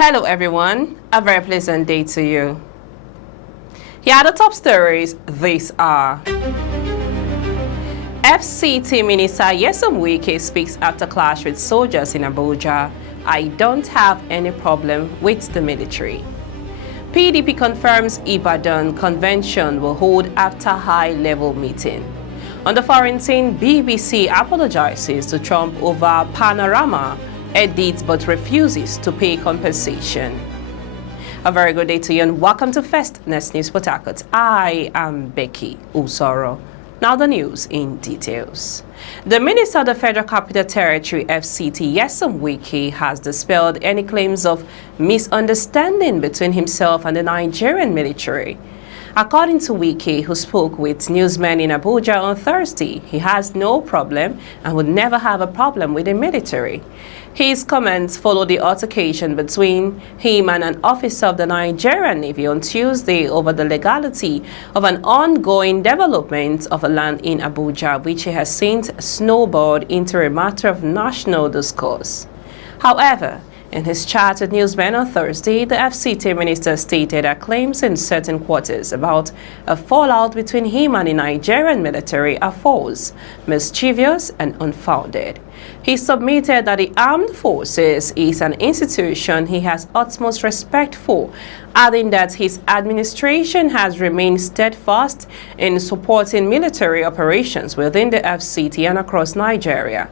Hello everyone, a very pleasant day to you. Here are the top stories. These are: FCT Minister Wike speaks after clash with soldiers in Abuja. I don't have any problem with the military. PDP confirms Ibadan convention will hold after high-level meeting. On the foreign scene, BBC apologizes to Trump over panorama edit but refuses to pay compensation. A very good day to you and welcome to First News Port Harcourt. I am Becky Usoro. Now the news in details. The Minister of the Federal Capital Territory, FCT, Wike, has dispelled any claims of misunderstanding between himself and the Nigerian military. According to Wike, who spoke with newsmen in Abuja on Thursday, he has no problem and would never have a problem with the military. His comments follow the altercation between him and an officer of the Nigerian Navy on Tuesday over the legality of an ongoing development of a land in Abuja, which he has since snowballed into a matter of national discourse. However, in his chat with newsmen on Thursday, the FCT minister stated that claims in certain quarters about a fallout between him and the Nigerian military are false, mischievous, and unfounded. He submitted that the armed forces is an institution he has utmost respect for, adding that his administration has remained steadfast in supporting military operations within the FCT and across Nigeria.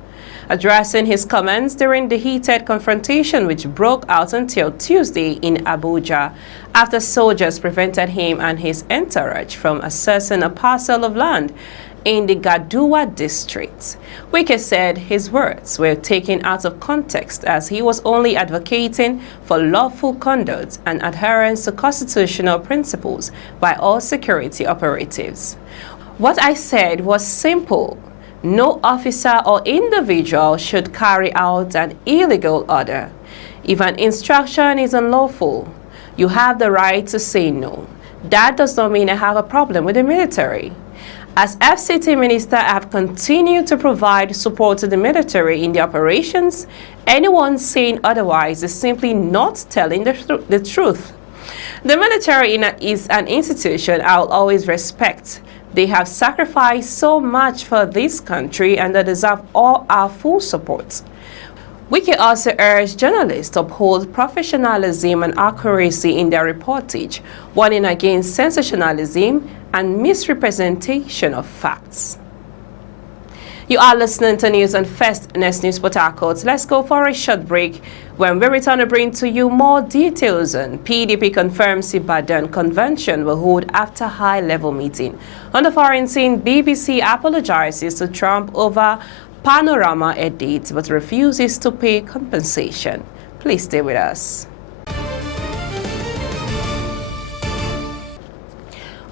Addressing his comments during the heated confrontation which broke out until Tuesday in Abuja after soldiers prevented him and his entourage from accessing a parcel of land in the Gaduwa district, Wike said his words were taken out of context as he was only advocating for lawful conduct and adherence to constitutional principles by all security operatives. What I said was simple. No officer or individual should carry out an illegal order. If an instruction is unlawful, you have the right to say no. That does not mean I have a problem with the military. As FCT minister, I have continued to provide support to the military in the operations. Anyone saying otherwise is simply not telling the truth. The military is an institution I will always respect. They have sacrificed so much for this country and they deserve all our full support. Wike also urged journalists to uphold professionalism and accuracy in their reportage, warning against sensationalism and misrepresentation of facts. You are listening to news on First News Port Harcourt. Let's go for a short break. When we return to bring to you more details on PDP confirms Ibadan convention will hold after high-level meeting. On the foreign scene, BBC apologizes to Trump over panorama edit but refuses to pay compensation. Please stay with us.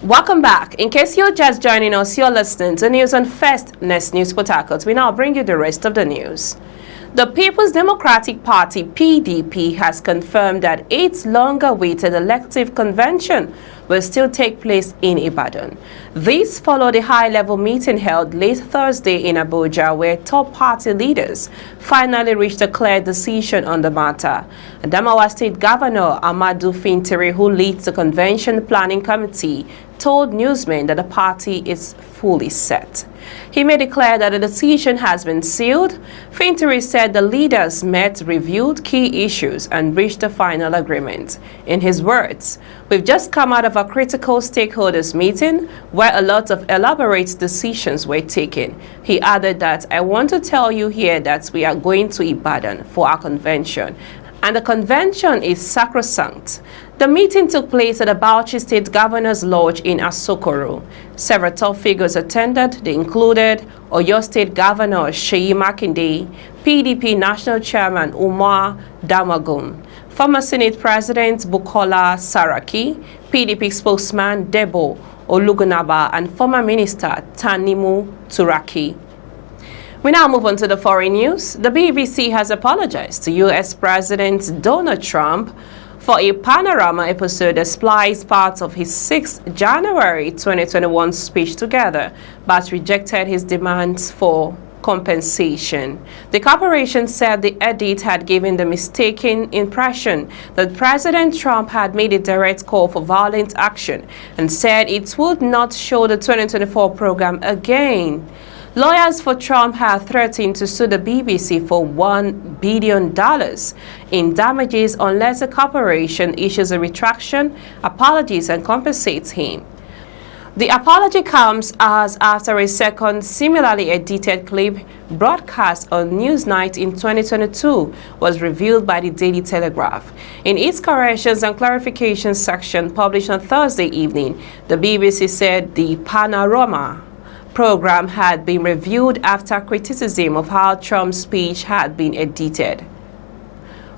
Welcome back. In case you're just joining us, you're listening to news on First News Port Harcourt. We now bring you the rest of the news. The People's Democratic Party, PDP, has confirmed that its long-awaited elective convention will still take place in Ibadan. This followed a high-level meeting held late Thursday in Abuja where top party leaders finally reached a clear decision on the matter. Adamawa State Governor Amadu Fintiri, who leads the convention planning committee, told newsmen that the party is fully set. He made it clear that the decision has been sealed. Fintiri said the leaders met, reviewed key issues, and reached a final agreement. In his words, "We've just come out of a critical stakeholders meeting where a lot of elaborate decisions were taken." He added that, "I want to tell you here that we are going to Ibadan for our convention, and the convention is sacrosanct." The meeting took place at the Bauchi State Governor's Lodge in Asokoro. Several top figures attended. They included Oyo State Governor Seyi Makinde, PDP National Chairman Umar Damagum, former Senate President Bukola Saraki, PDP spokesman Debo Olugunaba, and former Minister Tanimu Turaki. We now move on to the foreign news. The BBC has apologized to U.S. President Donald Trump for a panorama episode that splies parts of his 6th January 2021 speech together, but rejected his demands for compensation. The corporation said the edit had given the mistaken impression that President Trump had made a direct call for violent action and said it would not show the 2024 program again. Lawyers for Trump have threatened to sue the BBC for $1 billion in damages unless the corporation issues a retraction, apologies, and compensates him. The apology comes as after a second similarly edited clip broadcast on Newsnight in 2022 was revealed by the Daily Telegraph. In its corrections and clarifications section published on Thursday evening, the BBC said the Panorama program had been reviewed after criticism of how Trump's speech had been edited.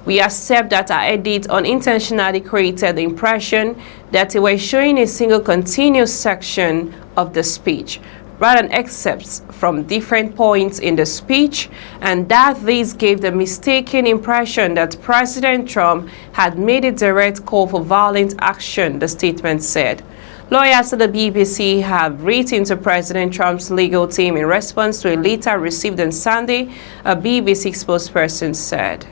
We accept that our edit unintentionally created the impression that they were showing a single continuous section of the speech, rather than excerpts from different points in the speech, and that this gave the mistaken impression that President Trump had made a direct call for violent action, the statement said. Lawyers at the BBC have written to President Trump's legal team in response to a letter received on Sunday, a BBC spokesperson said.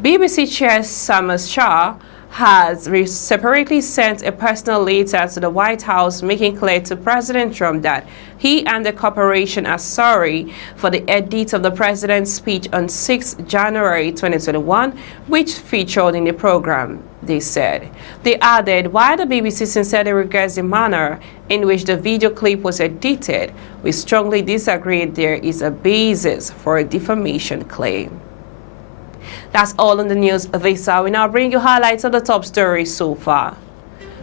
BBC Chair Samar Shah has separately sent a personal letter to the White House making clear to President Trump that he and the corporation are sorry for the edit of the president's speech on 6 January 2021, which featured in the program, they said. They added, while the BBC sincerely regrets the manner in which the video clip was edited, we strongly disagree there is a basis for a defamation claim. That's all in the news this hour. We now bring you highlights of the top stories so far.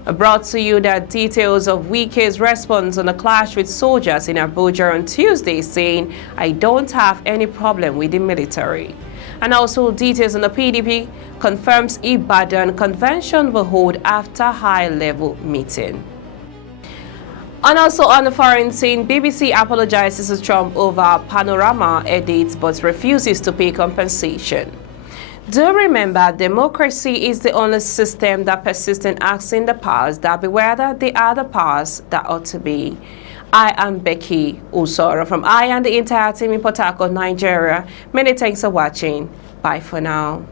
Brought to you that details of Wike's response on the clash with soldiers in Abuja on Tuesday, saying, I don't have any problem with the military. And also details on the PDP confirms Ibadan convention will hold after high-level meeting. And also on the foreign scene, BBC apologizes to Trump over Panorama edits but refuses to pay compensation. Do remember, democracy is the only system that persists in asking the powers that be whether they are the powers that ought to be. I am Becky Usoro from I and the entire team in Port Harcourt, Nigeria. Many thanks for watching. Bye for now.